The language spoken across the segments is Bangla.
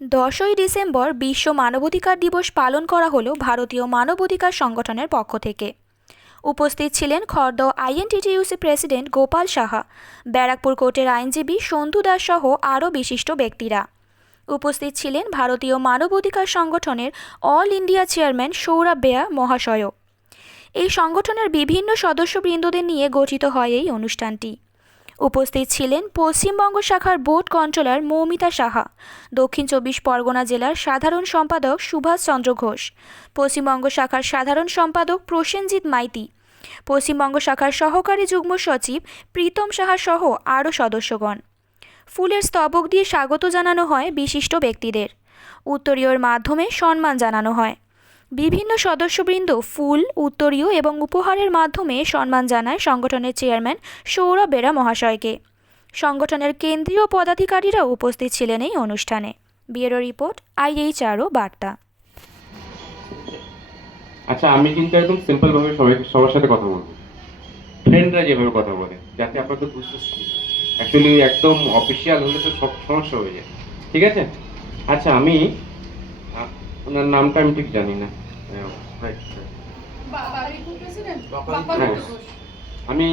দশই ডিসেম্বর বিশ্ব মানবাধিকার দিবস পালন করা হলো ভারতীয় মানবাধিকার সংগঠনের পক্ষ থেকে। উপস্থিত ছিলেন খর্দ আইএনটিটিইউসি প্রেসিডেন্ট গোপাল সাহা, ব্যারাকপুর কোর্টের আইনজীবী সন্ধু দাস সহ আরও বিশিষ্ট ব্যক্তিরা। উপস্থিত ছিলেন ভারতীয় মানবাধিকার সংগঠনের অল ইন্ডিয়া চেয়ারম্যান সৌরভ বেয়া মহাশয়ও। এই সংগঠনের বিভিন্ন সদস্যবৃন্দদের নিয়ে গঠিত হয় এই অনুষ্ঠানটি। উপস্থিত ছিলেন পশ্চিমবঙ্গ শাখার বোর্ড কন্ট্রোলার মৌমিতা সাহা, দক্ষিণ চব্বিশ পরগনা জেলার সাধারণ সম্পাদক সুভাষ চন্দ্র ঘোষ, পশ্চিমবঙ্গ শাখার সাধারণ সম্পাদক প্রসেনজিৎ মাইতি, পশ্চিমবঙ্গ শাখার সহকারী যুগ্ম সচিব প্রীতম সাহা সহ আরও সদস্যগণ। ফুলের স্তবক দিয়ে স্বাগত জানানো হয় বিশিষ্ট ব্যক্তিদের। উত্তরীয়র মাধ্যমে সম্মান জানানো হয়। বিভিন্ন সদস্যবৃন্দ ফুল, উত্তরীয় এবং উপহারের মাধ্যমে সম্মান জানায় সংগঠনের চেয়ারম্যান সৌরভ বেরা মহাশয়কে। সংগঠনের কেন্দ্রীয় পদাধিকারীরাও উপস্থিত ছিলেন এই অনুষ্ঠানে। ব্যুরো রিপোর্ট আইএইচআরও বার্তা। আচ্ছা আমি কিন্তু একদম সিম্পল ভাবে সবার সাথে কথা বলব। ফ্রেন্ডরা যেভাবে কথা বলে, যাতে আপনাদের বুঝতে অ্যাকচুয়ালি একদম অফিসিয়াল হলে তো সব সমস্যা হয়ে যায়। ঠিক আছে? আচ্ছা আমি ওনার নামটা আমি ঠিক জানি না। আমি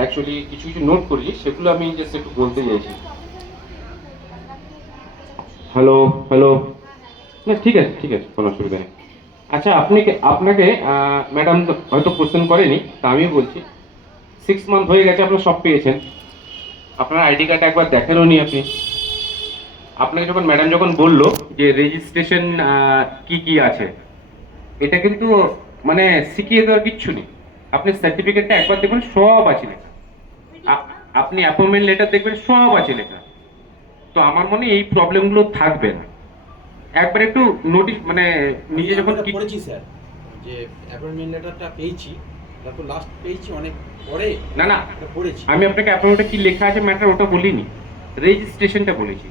অ্যাকচুয়ালি কিছু কিছু নোট করি সেগুলো আমি জাস্ট একটু বলতে চাইছি। হ্যালো হ্যালো না ঠিক আছে ঠিক আছে কোনো অসুবিধা নেই। আচ্ছা আপনি আপনাকে ম্যাডাম হয়তো কোশ্চেন করেনি তা আমি বলছি। সিক্স মান্থ হয়ে গেছে আপনারা সব পেয়েছেন। আপনার আইডি কার্ড একবার দেখেনও নি আপনি। আপনাকে যখন ম্যাডাম যখন বলল যে রেজিস্ট্রেশন কি কি আছে এটা কিন্তু মানে শিখিয়ে দেওয়ার কিচ্ছু নেই। আপনি সার্টিফিকেটটা একবার দেখবেন সব আছে লেখা। আপনি অ্যাপয়েন্টমেন্ট লেটার দেখবেন সব আছে লেখা। তো আমার মনে হয় এই প্রবলেমগুলো থাকবে না। একবার একটু নোটিস মানে নিজে যখন কি পড়েছি স্যার যে অ্যাপয়েন্টমেন্ট লেটারটা পেয়েছি তারপর লাস্ট পেয়েছি অনেক পরে না না পড়েছি। আমি আপনাকে অ্যাপয়েন্টমেন্টে কি লেখা আছে ম্যাটার ওটা বলিনি। রেজিস্ট্রেশনটা বলেছি।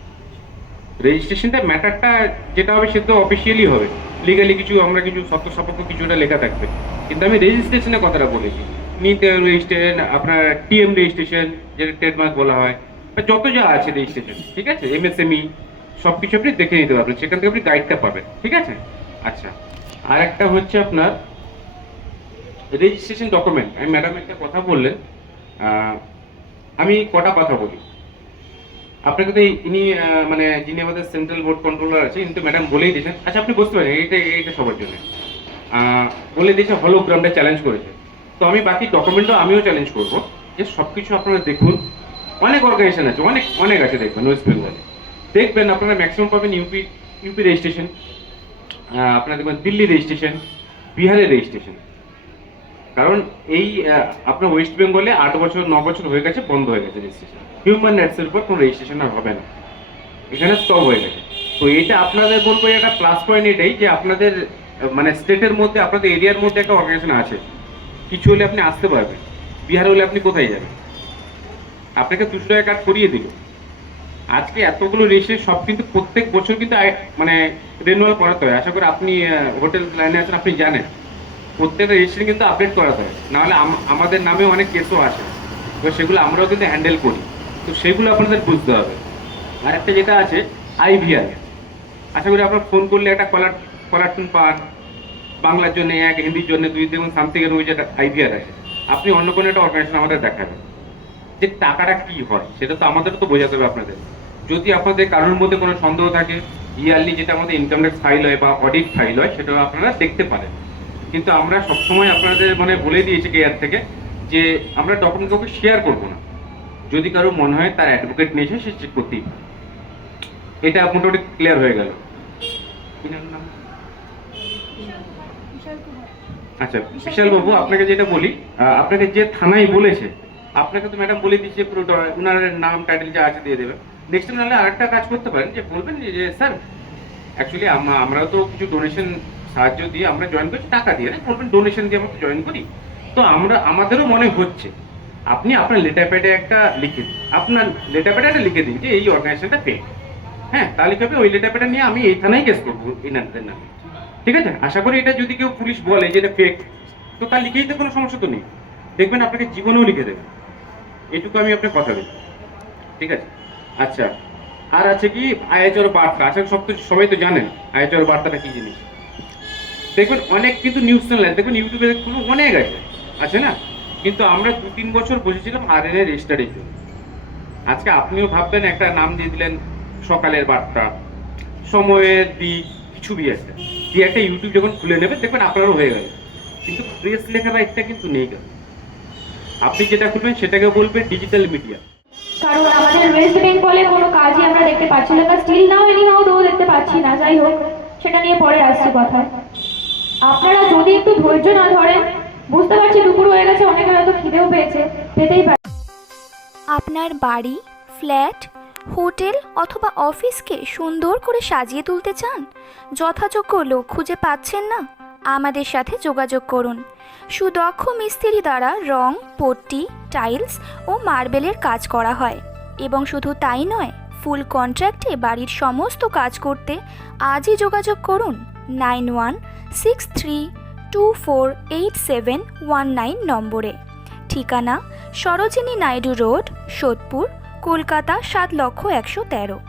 রেজিস্ট্রেশনটা ম্যাটারটা যেটা হবে সেটা অফিসিয়ালি হবে। লিগালি কিছু, আমরা কিছু সত্য সাপেক্ষ কিছুটা লেখা থাকবে। কিন্তু আমি রেজিস্ট্রেশনের কথাটা বলেছি। নিতে রেজিস্ট্রেশন আপনার টিএম রেজিস্ট্রেশন যেটা ট্রেডমার্ক বলা হয় যত যা আছে রেজিস্ট্রেশন ঠিক আছে? এমএসএমই সব কিছু আপনি দেখে নিতে পারবেন। সেখান থেকে আপনি গাইডটা পাবেন, ঠিক আছে? আচ্ছা আর একটা হচ্ছে আপনার রেজিস্ট্রেশন ডকুমেন্ট আমি ম্যাডাম একটা কথা বললেন আমি কটা কথা বলি? আপনাকে তো ইনি মানে যিনি আমাদের সেন্ট্রাল বোর্ড কন্ট্রোলার আছে, ইনি তো ম্যাডাম বলেই দিয়েছেন। আচ্ছা আপনি বুঝতে পারেন, এইটা এইটা সবার জন্য। বলে দিয়েছে হলোগ্রামটা চ্যালেঞ্জ করেছে। তো আমি বাকি ডকুমেন্টও আমিও চ্যালেঞ্জ করব। যে সব কিছু আপনারা দেখুন। অনেক অর্গানাইজেশন আছে, অনেক অনেক আছে দেখবেন ওয়েস্ট বেঙ্গলে দেখবেন আপনারা ম্যাক্সিমাম পাবেন ইউপি ইউপি রেজিস্ট্রেশন আপনারা দেখবেন দিল্লি রেজিস্ট্রেশন বিহারের রেজিস্ট্রেশন কারণ এই আপনার ওয়েস্ট বেঙ্গলে আট বছর, ন বছর হয়ে গেছে, বন্ধ হয়ে গেছে রেজিস্ট্রেশন হিউম্যান রাইটসের উপর কোনো রেজিস্ট্রেশন আর হবে না। এখানে স্টপ হয়ে গেছে। তো এটা আপনাদের বলব একটা প্লাস পয়েন্ট এটাই যে আপনাদের মানে স্টেটের মধ্যে, আপনাদের এরিয়ার মধ্যে একটা অর্গানাইজেশন আছে। কিছু হলে আপনি আসতে পারবেন। বিহার হলে আপনি কোথায় যাবেন? আপনাকে দুশো টাকা কার্ড করিয়ে দিল। আজকে এতগুলো রেসে সব কিন্তু প্রত্যেক বছর কিন্তু মানে রেনুয়াল করাতে হয়। আশা করি আপনি হোটেল লাইনে আছেন, আপনি জানেন। প্রত্যেকটা রেজিস্ট্রেশন কিন্তু আপডেট করাতে হয়। নাহলে আমাদের নামে অনেক কেসও আসে। তো সেগুলো আমরাও কিন্তু হ্যান্ডেল করি। তো সেগুলো আপনাদের বুঝতে হবে। আর একটা যেটা আছে আইভিআর আশা করি আপনার ফোন করলে একটা কলার কলার টুন পান। বাংলার জন্য এক, হিন্দির জন্য দুই, দেখুন সামথিং এর ওই যেটা আইভিআর আছে আপনি অন্য কোনো একটা অর্গানাইজেশন আমাদের দেখাবেন। যে টাকাটা কি হয়, সেটা তো আমাদের তো বোঝাতে হবে আপনাদের। যদি আপনাদের কারোর মধ্যে কোনো সন্দেহ থাকে ইয়ারলি যেটা আমাদের ইনকাম ট্যাক্স ফাইল হয় বা অডিট ফাইল হয় সেটা আপনারা দেখতে পারেন। কিন্তু আমরা সবসময় আপনাদের মানে বলে দিয়েছি কেয়ার থেকে যে আমরা ডকুমেন্ট কাউকে শেয়ার করব না যদি কারও মনে হয় তার অ্যাডভোকেট নিয়েছে সে চেক করতেই। এটা মোটামুটি ক্লিয়ার হয়ে গেল? আচ্ছা বিশাল বাবু, আপনাকে যেটা বলি আপনাকে যে থানায় বলেছে, আপনাকে তো ম্যাডাম বলে দিচ্ছে পুরো ওনার নাম টাইটেল যা আছে দিয়ে দেবেন নেক্সট টাইম নাহলে আরেকটা কাজ করতে পারেন, যে বলবেন যে স্যার অ্যাকচুয়ালি আমরাও তো কিছু ডোনেশন সাহায্য দিয়ে আমরা জয়েন করছি, টাকা দিয়ে বলবেন ডোনেশন দিয়ে আমরা জয়েন করি। তো আমরা, আমাদেরও মনে হচ্ছে, আপনি আপনার লেটার প্যাডে একটা লিখে দিন। আপনার লেটার প্যাডে একটা লিখে দিন যে এই অর্গানাইজেশনটা ফেক হ্যাঁ তাহলে কি হবে? ওই লেটার প্যাডে নিয়ে আমি এই থানায় কেস করব এনাদের নামে ঠিক আছে? আশা করি এটা যদি কেউ পুলিশ বলে যে এটা ফেক তো তা লিখেই তো কোনো সমস্যা তো নেই। দেখবেন আপনাকে জীবনেও লিখে দেবে। এটুকু আমি আপনার কথা বলি। ঠিক আছে? আচ্ছা আর আছে কি? আইএচআর বার্তা। আশা সব তো সবাই তো জানেন। আইএচআর বার্তাটা কি জিনিস? দেখবেন অনেক কিন্তু নিউজ চ্যানেল আছে। দেখবেন ইউটিউবে কোনো অনেক আছে। আছে না? কিন্তু আমরা দু তিন বছর বসেছিলাম আর এন এ রেজিস্টারের জন্য। আজকে আপনিও ভাববেন একটা নাম দিয়ে দিলেন সকালের বার্তা। সময়ের দিক, কিছু বি একটা। দিয়ে একটা ইউটিউব যখন খুলে নেবেন, দেখবেন আপনারও হয়ে গেল। কিন্তু প্রেস লেখার একটা কিন্তু নেই গেল আপনি যেটা খুলবেন সেটাকে বলবেন ডিজিটাল মিডিয়া কারণ আমাদের ওয়েস্ট বেঙ্গলে কোনো কাজই আমরা দেখতে পাচ্ছি না। স্টিল নাও এনি নাও দেখতে পাচ্ছি না। যাই হোক, সেটা নিয়ে পরে আসছি কথা আপনারা যদি একটু ধৈর্য না ধরেন, বুঝতে পারছি দুপুর হয়ে গেছে, অনেকে হয়তো খিদেও পেয়েছে, পেতেই পারে। আপনার বাড়ি, ফ্ল্যাট, হোটেল অথবা অফিসকে সুন্দর করে সাজিয়ে তুলতে চান? যথাযোগ্য লোক খুঁজে পাচ্ছেন না? আমাদের সাথে যোগাযোগ করুন। সুদক্ষ মিস্ত্রি দ্বারা রং, পট্টি, টাইলস ও মার্বেলের কাজ করা হয়। এবং শুধু তাই নয়, ফুল কন্ট্রাক্টে বাড়ির সমস্ত কাজ করতে আজই যোগাযোগ করুন। Nine one, six three, two four, eight seven, one nine নম্বরে। ঠিকানা সরোজিনী নাইডু রোড, সোদপুর, কলকাতা, সাত লক্ষ একশো তেরো।